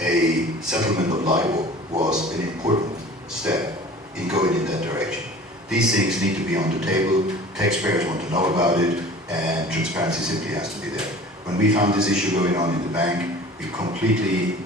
a settlement of LIBOR was an important step in going in that direction. These things need to be on the table, taxpayers want to know about it, and transparency simply has to be there. When we found this issue going on in the bank, we completely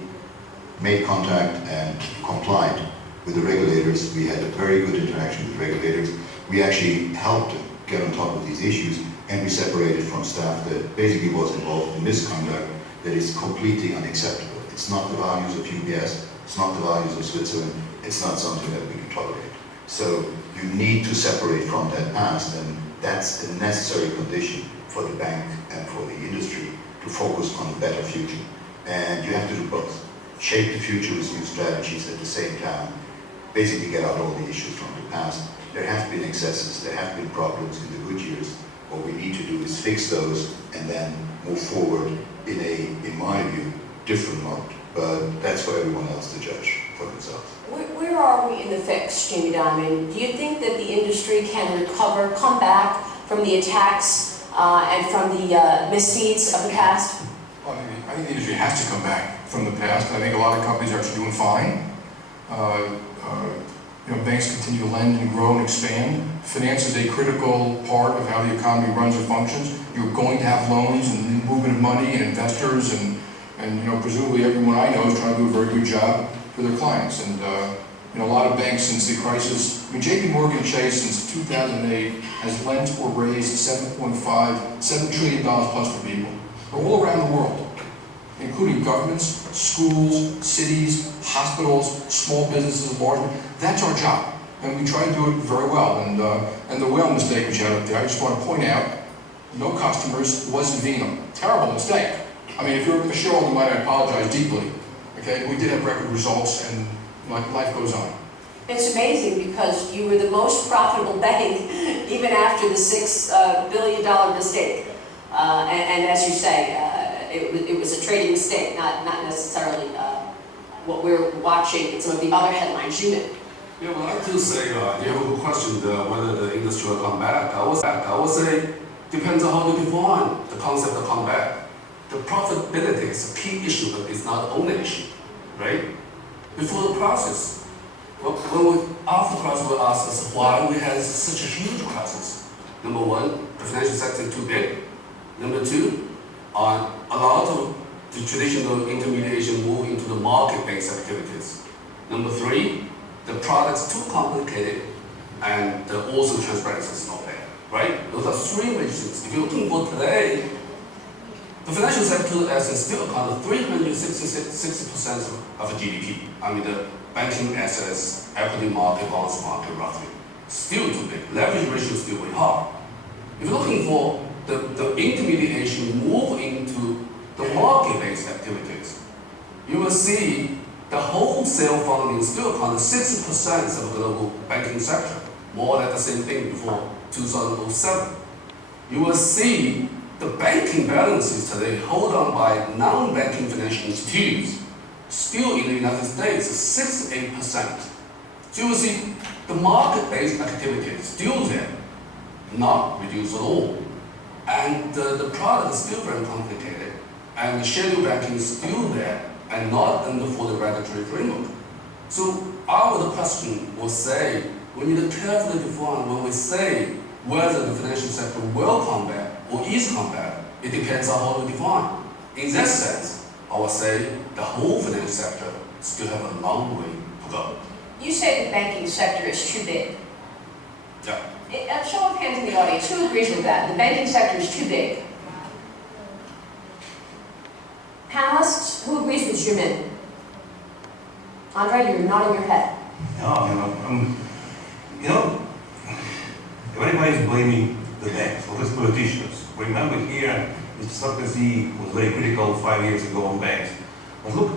made contact and complied with the regulators. We had a very good interaction with regulators. We actually helped them get on top of these issues, and we separated from staff that basically was involved in misconduct that is completely unacceptable. It's not the values of UBS, it's not the values of Switzerland, it's not something that we can tolerate. So you need to separate from that past, and that's a necessary condition for the bank and for the industry to focus on a better future. And you have to do both. Shape the future with new strategies at the same time, basically get out all the issues from the past. There have been excesses, there have been problems in the good years. What we need to do is fix those and then move forward in a, in my view, different mode. But that's for everyone else to judge for themselves. Where are we in the fix, Jamie Dimon? Do you think that the industry can recover, come back from the attacks and from the misdeeds of the past? Well, I think the industry has to come back from the past. I think a lot of companies are actually doing fine. Banks continue to lend and grow and expand. Finance is a critical part of how the economy runs and functions. You're going to have loans and movement of money and investors and presumably everyone I know is trying to do a very good job for their clients. And a lot of banks since the crisis, JP Morgan Chase since 2008 has lent or raised $7 trillion plus for people all around the world, including governments, schools, cities, hospitals, small businesses, large. That's our job, and we try to do it very well. And the whale mistake which you had up there, I just want to point out, no customers wasn't venal. Terrible mistake. I mean, if you're a shareholder, you might apologize deeply. Okay, we did have record results, and life goes on. It's amazing because you were the most profitable bank even after the $6 billion mistake. And as you say, it was a trading mistake, not necessarily what we're watching in some of the other headlines you made. Yeah, well, I do say you have a good question whether the industry will come back. I would say depends on how you define the concept of comeback. The profitability is a key issue, but it's not the only issue, right? Before the crisis, after the crisis, we asked us why we had such a huge crisis. Number one, the financial sector is too big. Number two, a lot of the traditional intermediation move into the market-based activities. Number three, the product's too complicated, and also transparency is not there, right? Those are three major things. If you're looking for today, the financial sector assets still account for 360% of the GDP. I mean, the banking assets, equity market, bonds market, roughly, still too big. Leverage ratio is still very high. If you're looking for the intermediation move into the market-based activities, you will see the wholesale funding still account for 60% of the global banking sector, more or less the same thing before 2007. You will see the banking balances today held on by non-banking financial institutions still in the United States is 6-8%. So you will see the market-based activity is still there, not reduced at all. And the product is still very complicated, and the scheduled banking is still there and not under for the regulatory framework. So our question will say, we need to carefully define when we say whether the financial sector will come back or is come back. It depends on how we define. In that sense, I would say the whole financial sector still have a long way to go. You say the banking sector is too big. Yeah. A show of hands in the audience, who agrees with that? The banking sector is too big. Panelists, who agrees with Jimin? Andre, you're nodding your head. Everybody is blaming the banks, all these politicians. Remember here, Mr. Sarkozy was very critical 5 years ago on banks. But look,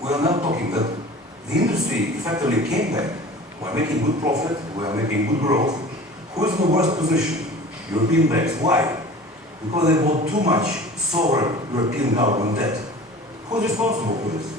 we are now talking that the industry effectively came back. We are making good profit, we are making good growth. Who is in the worst position? European banks. Why? Because they bought too much sovereign European government debt. Who is responsible for this?